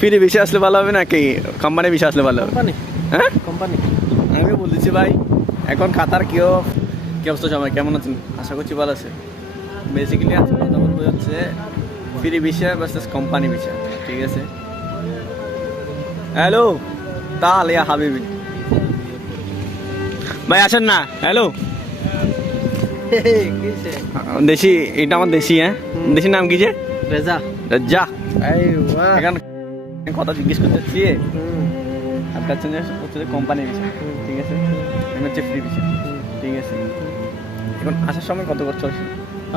ফিরে বেশি আসলে ভালো হবে নাকি? কোম্পানি বেশি আসলে ভালো হবে? হ্যাঁ? কোম্পানি আমি বলতেছি ভাই এখন কাতার কেউ কি অবস্থা সবাই কেমন আছেন? আশা করছি ভালো আছে বেসিক্যালি আজকে কথা বলব হচ্ছে ফ্রি বিষয় ভার্সেস কোম্পানি বিষয় ঠিক আছে? হ্যালো তাহলে হাবিবি। ভাই আসেন না। হ্যালো দেশি এটা আমার দেশি হ্যাঁ? দেশির নাম কি যে? রেজা। রেজা। এখন কথা জিজ্ঞেস করতে চাচ্ছি আপনার হচ্ছে যে হচ্ছে কোম্পানি বিষয় ঠিক আছে? আমি হচ্ছে ফ্রি বিষয় ঠিক আছে। এখন আসার সময় কত খরচ হচ্ছে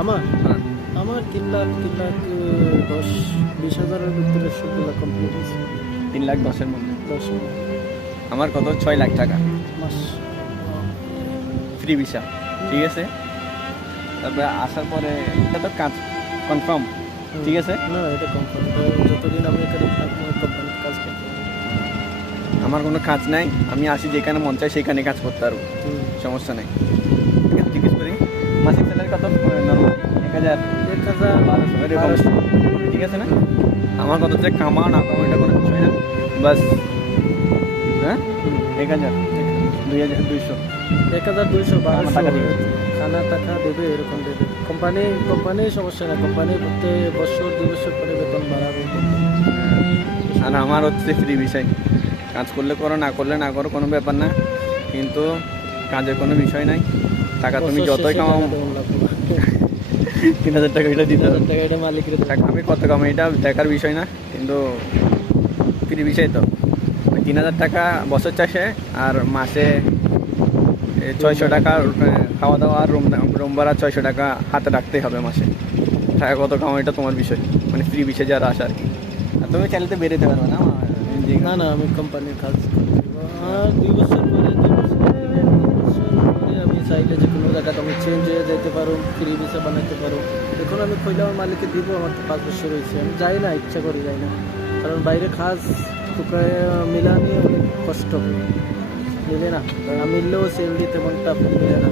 আমার? হ্যাঁ। আমার তিন লাখ তিন লাখ দশ বিশ হাজারের ভিতরে সবগুলো কমপ্লিট হয়েছে। তিন লাখ দশের মধ্যে? দশ আমার কত? ছয় লাখ টাকা। মাস। ফ্রি ভিসা ঠিক আছে? তারপরে আসার পরে এটা তো কাজ। কনফার্ম ঠিক আছে? না এটা কোম্পানি যতদিন আমি এখানে থাকব কোম্পানির কাজ করতে আমার কোনো কাজ নাই আমি আসি যেখানে মন চাই সেখানে কাজ করতে পারব। সমস্যা নেই। ঠিক আছে জিজ্ঞেস করি। মাসিক স্যালারি কত? এক হাজার। এক হাজার বারোশো। ঠিক আছে না? আমার কত হচ্ছে কামা না কামা এটা কোনো বিষয় না। বাস হ্যাঁ? এক হাজার। দুই হাজার দুইশো। এক হাজার দুইশো বারোশো। টাকা দিবে। খানা টাকা দেবে এরকম দেবে। কোম্পানি কোম্পানি সমস্যা না কোম্পানি প্রত্যেক বছর দুই বছর করে বেতন বাড়াবে। আর আমার হচ্ছে ফ্রি বিষয়। কাজ করলে করো না করলে না করো কোনো ব্যাপার না। কিন্তু কাজের কোনো বিষয় নাই। টাকা তুমি যতই কামাও। তিন হাজার টাকা এটা দিতে হাজার টাকা এটা মালিকের। টাকা আমি কত কামাই এটা দেখার বিষয় না। কিন্তু ফ্রি বিষয় তো। তিন হাজার টাকা বছর চাষে আর মাসে ছয়শো টাকা খাওয়া দাওয়া আর রুম রুম ভাড়া ছয়শো টাকা হাতে রাখতেই হবে মাসে। টাকা কত কামাই এটা তোমার বিষয় মানে ফ্রি বিষয় যারা আসে আর কি। আর তুমি চাইলে তো বেরোতে পারবে না না না, আমি কোম্পানির কাজ আর দুই বছর পরে আমি চাইলে যে কোনো জায়গাতে আমি চেঞ্জ হয়ে যেতে পারো ফ্রি ভিসা বানাতে পারো। এখন আমি কইলে আমার মালিককে দিব, আমার তো পাঁচ বছর হয়েছে। আমি যাই না, ইচ্ছা করি যাই না। কারণ বাইরে কাজ তোকে মিলানি অনেক কষ্ট। মিলে না। মিললেও স্যালারি তেমনটা মিলে না।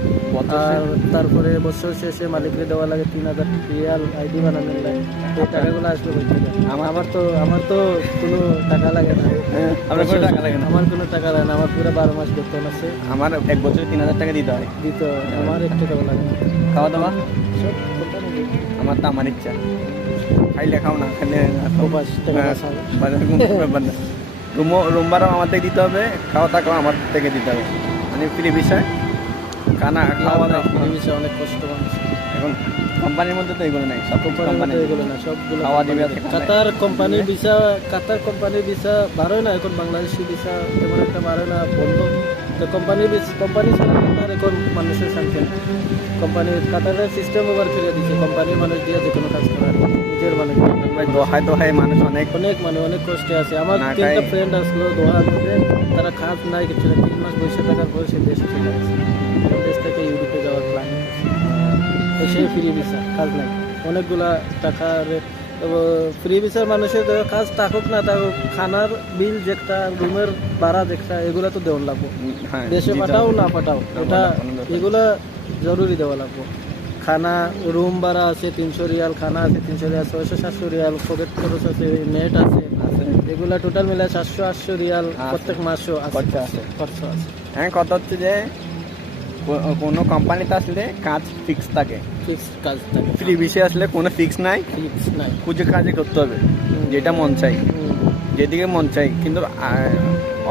আর তারপরে বছর শেষে মালিককে দেওয়া লাগে তিন হাজার রিয়াল আইডি বানানোর লাগে। এই টাকাগুলো আসবে আমার আমার তো আমার তো কোনো টাকা লাগে না। হ্যাঁ, আপনার কোনো টাকা লাগে না? আমার কোনো টাকা লাগে না। আমার পুরো বারো মাস বেতন আছে। আমার এক বছরে তিন হাজার টাকা দিতে হয়। দিতে হয়। আমার এক টাকাও লাগে না। খাওয়া দাওয়া? সব আমার তো আমার ইচ্ছা। খাইলে খাও না খাইলে উপাস টাকা হ্যাঁ, বাজার রুমও রুম ভাড়াও আমার থেকে দিতে হবে খাওয়া থাকা আমার থেকে দিতে হবে। মানে ফ্রি বিষয়। খানা খাওয়া দাওয়া অনেক কষ্ট এখন কোম্পানির মধ্যে তো এগুলো নেই সব কোম্পানি এগুলো না সবগুলো খাওয়া দিবে কোম্পানি আছে, দেয়। কাতার কোম্পানির ভিসা কাতার কোম্পানির ভিসা বাড়োয় না এখন বাংলাদেশি ভিসা তেমন একটা বাড়ে না বন্ধ। তো কোম্পানির কোম্পানি ছাড়া কাতার এখন মানুষের সংখ্যা নেই কোম্পানির কাতারের সিস্টেম ওভার ফিরে দিচ্ছে কোম্পানির মানুষ দিয়ে যে কোনো কাজ করার নিজের মানুষ দোহায় দোহায় মানুষ অনেক অনেক মানে অনেক কষ্টে আছে। আমার তিনটা ফ্রেন্ড আসলো দোহার মধ্যে তারা খাত নাই কিছু তিন মাস বসে থাকার পর সে দেশে চলে গেছে। থেকে ইউরোপে যাওয়ার প্ল্যান এসে ফ্রি ভিসা কাজ নাই। অনেকগুলা টাকা ফ্রি ভিসার মানুষের তো কাজ থাকুক না থাকুক খানার বিল যেটা রুমের ভাড়া যেটা এগুলো তো দেওয়া লাগবো। হ্যাঁ দেশে পাঠাও না পাঠাও এটা এগুলো জরুরি দেওয়া লাগবো। খানা রুম ভাড়া আছে তিনশো রিয়াল খানা আছে তিনশো রিয়াল ছয়শো সাতশো রিয়াল পকেট খরচ আছে নেট আছে। এগুলা টোটাল মিলে সাতশো আটশো রিয়াল প্রত্যেক মাসও খরচা আছে। খরচ আছে। হ্যাঁ কথা হচ্ছে যে কোনো কোম্পানিতে আসলে কাজ ফিক্স থাকে। কাজ থাকে। ফ্রি বিষয় আসলে কোনো ফিক্স নাই। ফিক্স নাই। খুঁজে কাজে করতে হবে যেটা মন চাই। যেদিকে মন চাই কিন্তু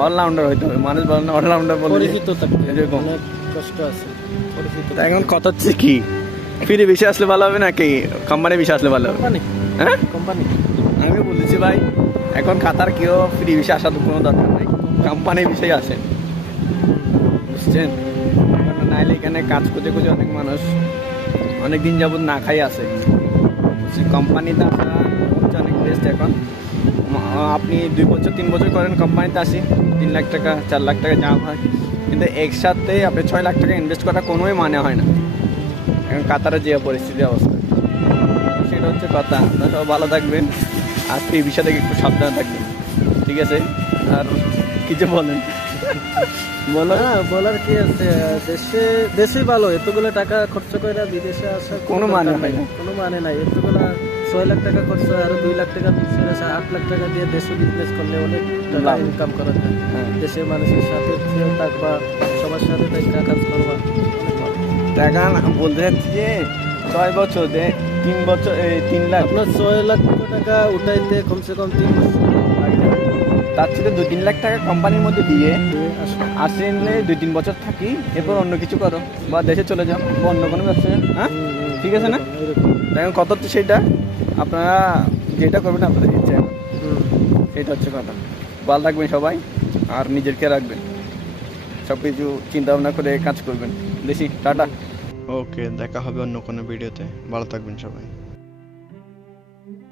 অলরাউন্ডার হইতে হবে। মানুষ বলে না অলরাউন্ডার বলে পরিচিত থাকতে এরকম। কষ্ট আছে। পরিচিত এখন কথা হচ্ছে কি? ফ্রি বিষয় আসলে ভালো হবে নাকি কোম্পানি বিষয় আসলে ভালো হবে? হ্যাঁ? কোম্পানি আমি বলেছি ভাই এখন কাতার কেউ ফ্রি বিষয় আসার কোনো দরকার নাই। কোম্পানি বিষয় আসে বুঝছেন? নাইলে এখানে কাজ করতে করতে অনেক মানুষ অনেক দিন যাবত না খাই আছে। কোম্পানিতে আসা হচ্ছে অনেক বেস্ট এখন। আপনি দুই বছর, তিন বছর করেন কোম্পানিতে আসি, তিন লাখ টাকা, চার লাখ টাকা যা হয়। কিন্তু একসাথে আপনি ছয় লাখ টাকা ইনভেস্ট করা কোনোই মানে হয় না। এখন কাতারের যে পরিস্থিতি অবস্থা। সেটা হচ্ছে কথা। আপনারা সবাই ভালো থাকবেন। আর এই বিষয় থেকে একটু সাবধানে থাকবেন। ঠিক আছে? আর কিছু বলেন? বলো হ্যাঁ বলার কি আছে? দেশে দেশে ভালো এতগুলো টাকা খরচ করে বিদেশে আসা কোনো মানে হয় না। কোনো মানে নাই। এতগুলো ছয় লাখ টাকা খরচ দুই লাখ টাকা আট লাখ টাকা দিয়ে দেশে বিজনেস করলে অনেক টাকা ইনকাম করা যায়। হ্যাঁ। দেশের মানুষের সাথে থাকবা সবার সাথে কাজ করবা টাকা বলতে যে ছয় বছর দে তিন বছর এই তিন লাখ। আপনার ছয় লাখ টাকা উঠাইতে কমসে কম তিন বছর। তার সাথে দুই তিন লাখ টাকা কোম্পানির মধ্যে দিয়ে দিয়ে আসা। আসলে দুই তিন বছর থাকি এরপর অন্য কিছু করো বা দেশে চলে যাও বা অন্য কোনো ব্যবসা হ্যাঁ? ঠিক আছে না? দেখেন কত হচ্ছে সেটা আপনারা যেটা করবেন আপনাদের ইচ্ছে। সেটা হচ্ছে কথা। ভালো থাকবেন সবাই আর নিজের খেয়াল রাখবেন। সব কিছু চিন্তা ভাবনা করে কাজ করবেন। বেশি টাটা। ওকে দেখা হবে অন্য কোনো ভিডিওতে। ভালো থাকবেন সবাই।